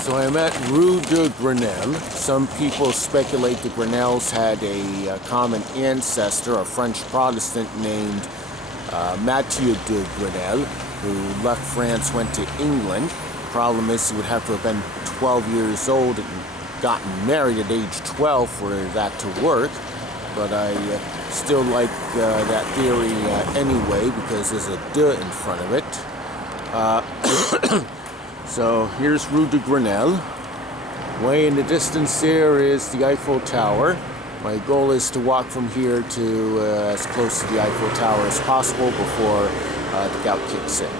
So I'm at Rue de Grenelle. Some people speculate the Grenelles had a common ancestor, a French Protestant named Mathieu de Grenelle, who left France, went to England. Problem is, he would have to have been 12 years old and gotten married at age 12 for that to work. But I still like that theory anyway, because there's a de in front of it. So here's Rue de Grenelle. Way in the distance there is the Eiffel Tower. My goal is to walk from here to as close to the Eiffel Tower as possible before the gout kicks in.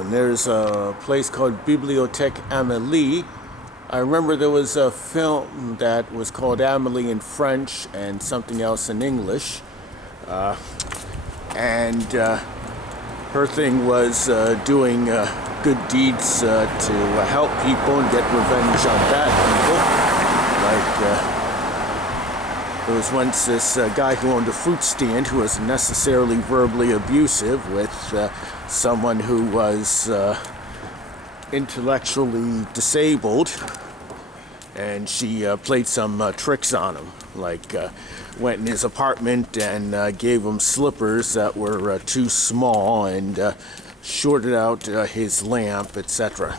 And there's a place called Bibliothèque Amélie. I remember there was a film that was called Amélie in French and something else in English. And her thing was doing good deeds to help people and get revenge on bad people. Like, there was once this guy who owned a fruit stand who was necessarily verbally abusive with someone who was intellectually disabled, and she played some tricks on him, like went in his apartment and gave him slippers that were too small and shorted out his lamp, etc.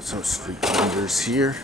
Some street vendors here.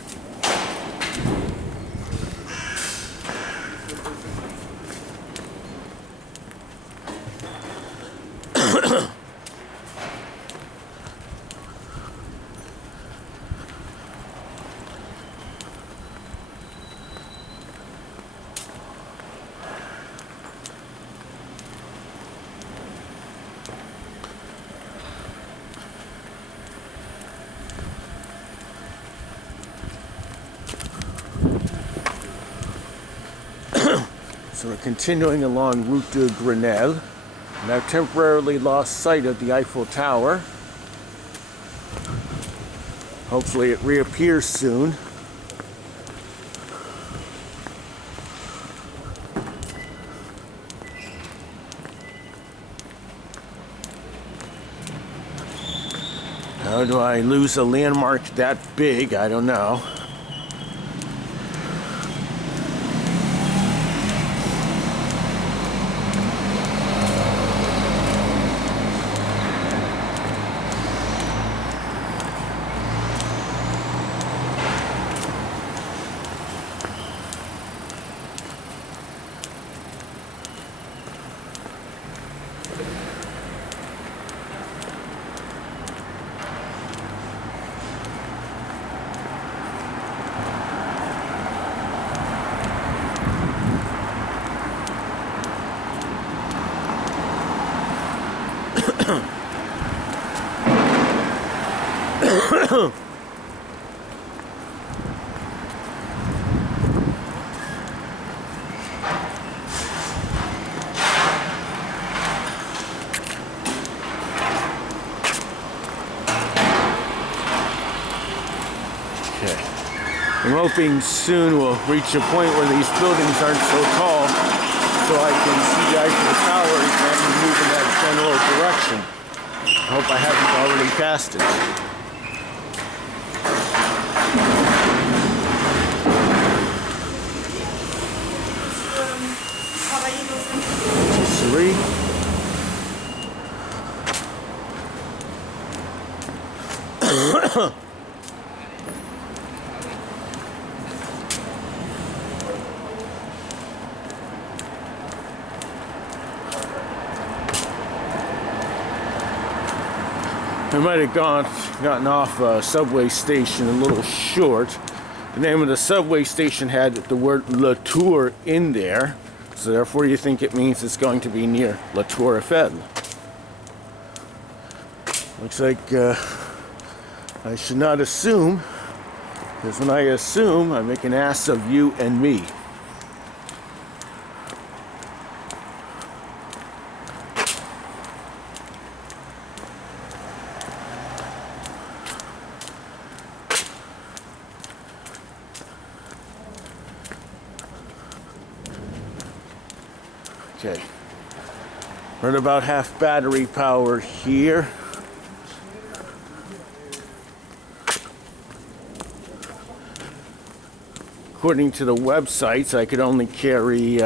So we're continuing along Route de Grenelle, and I've temporarily lost sight of the Eiffel Tower. Hopefully it reappears soon. How do I lose a landmark that big? I don't know. I'm hoping soon we'll reach a point where these buildings aren't so tall so I can see the Eiffel Tower and move in that general direction. I hope I haven't already passed it. Three. I might have gotten off a subway station a little short. The name of the subway station had the word La Tour in there, so therefore you think it means it's going to be near La Tour Eiffel. Looks like I should not assume, because when I assume, I make an ass of you and me. Okay, we're at about half battery power here. According to the websites, I could only carry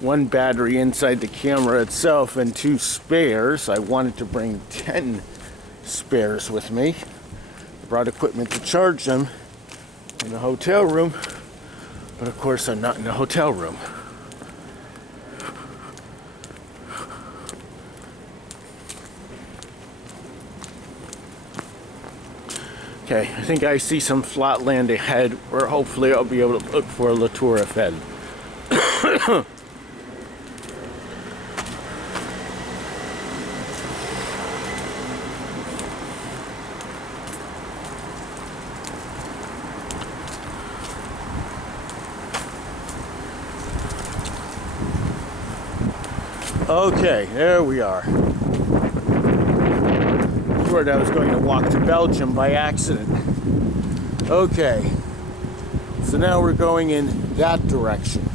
one battery inside the camera itself and 2 spares. I wanted to bring 10 spares with me. I brought equipment to charge them in the hotel room, but of course I'm not in the hotel room. Okay, I think I see some flat land ahead where hopefully I'll be able to look for La Tour Eiffel. Okay, there we are. I was going to walk to Belgium by accident. Okay, so now we're going in that direction.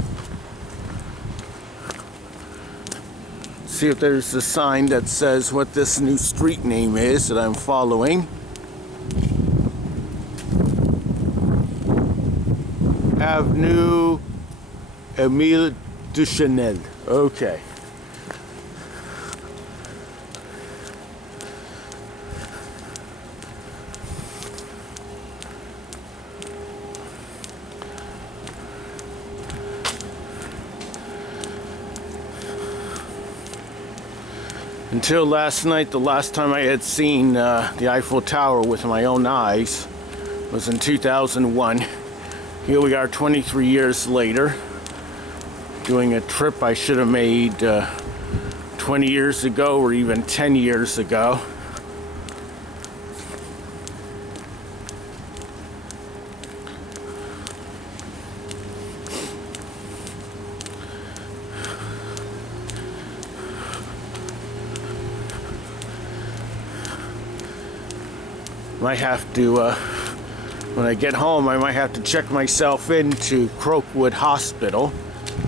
See if there's a sign that says what this new street name is that I'm following. Avenue Émile Duchesneau. Okay. Until last night, the last time I had seen the Eiffel Tower with my own eyes was in 2001. Here we are 23 years later, doing a trip I should have made 20 years ago or even 10 years ago. Might have to When I get home, I might have to check myself into Croakwood Hospital.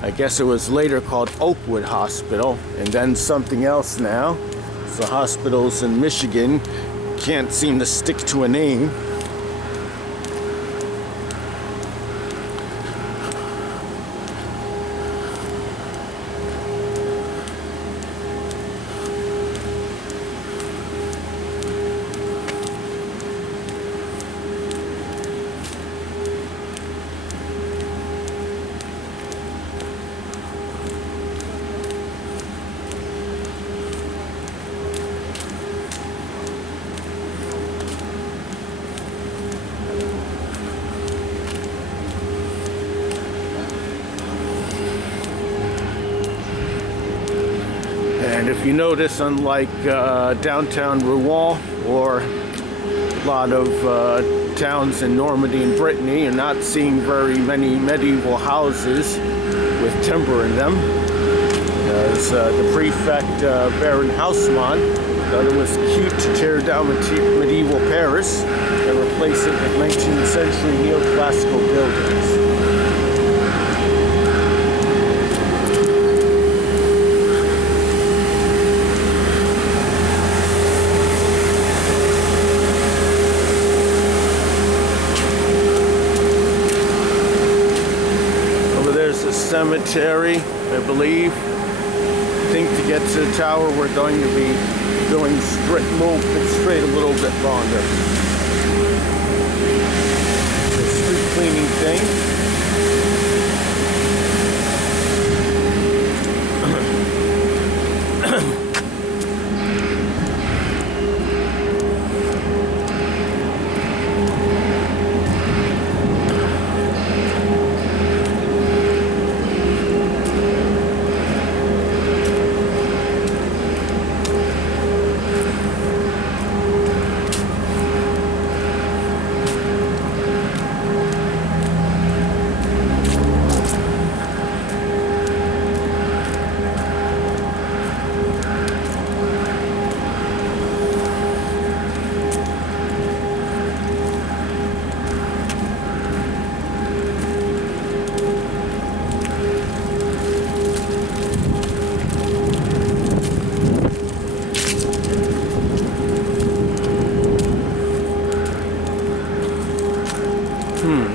I guess it was later called Oakwood Hospital, and then something else now. So hospitals in Michigan can't seem to stick to a name. And if you notice, unlike downtown Rouen or a lot of towns in Normandy and Brittany, you're not seeing very many medieval houses with timber in them. As the prefect, Baron Haussmann, thought it was cute to tear down medieval Paris and replace it with 19th century neoclassical buildings. Cemetery, I believe. I think to get to the tower, we're going to be going straight a little bit longer. The street cleaning thing.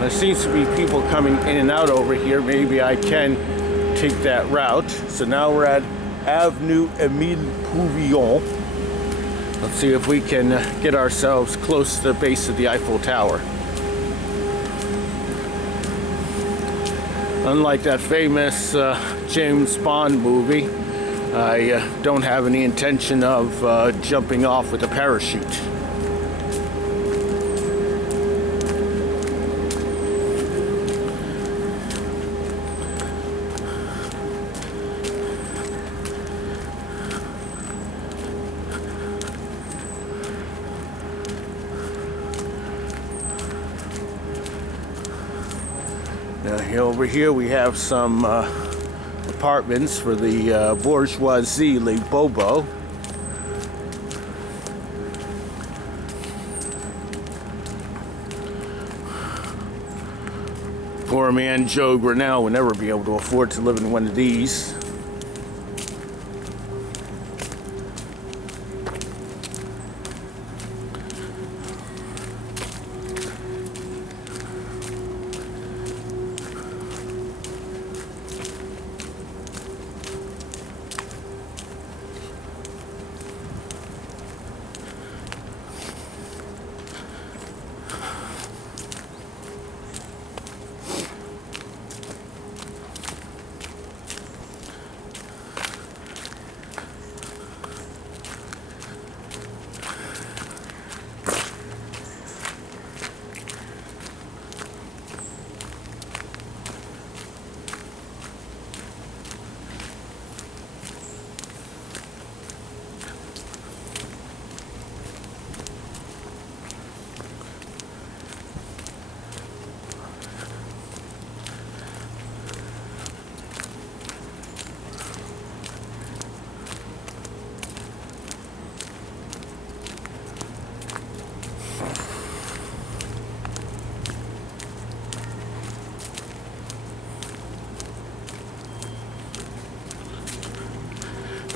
There seems to be people coming in and out over here. Maybe I can take that route. So now we're at Avenue Émile Pouvillon. Let's see if we can get ourselves close to the base of the Eiffel Tower. Unlike that famous James Bond movie, I don't have any intention of jumping off with a parachute. Over here we have some apartments for the bourgeoisie, les bobos. Poor man Joe Grinnell would never be able to afford to live in one of these.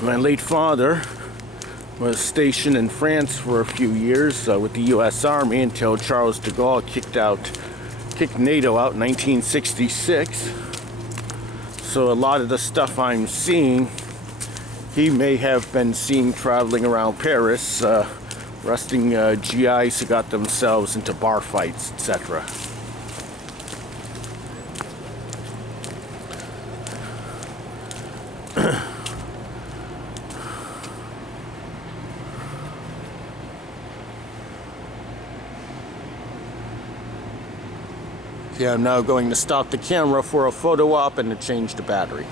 My late father was stationed in France for a few years with the U.S. Army until Charles de Gaulle kicked NATO out in 1966. So a lot of the stuff I'm seeing, he may have been seen traveling around Paris, arresting GIs who got themselves into bar fights, etc. Okay, I'm now going to stop the camera for a photo op and to change the battery.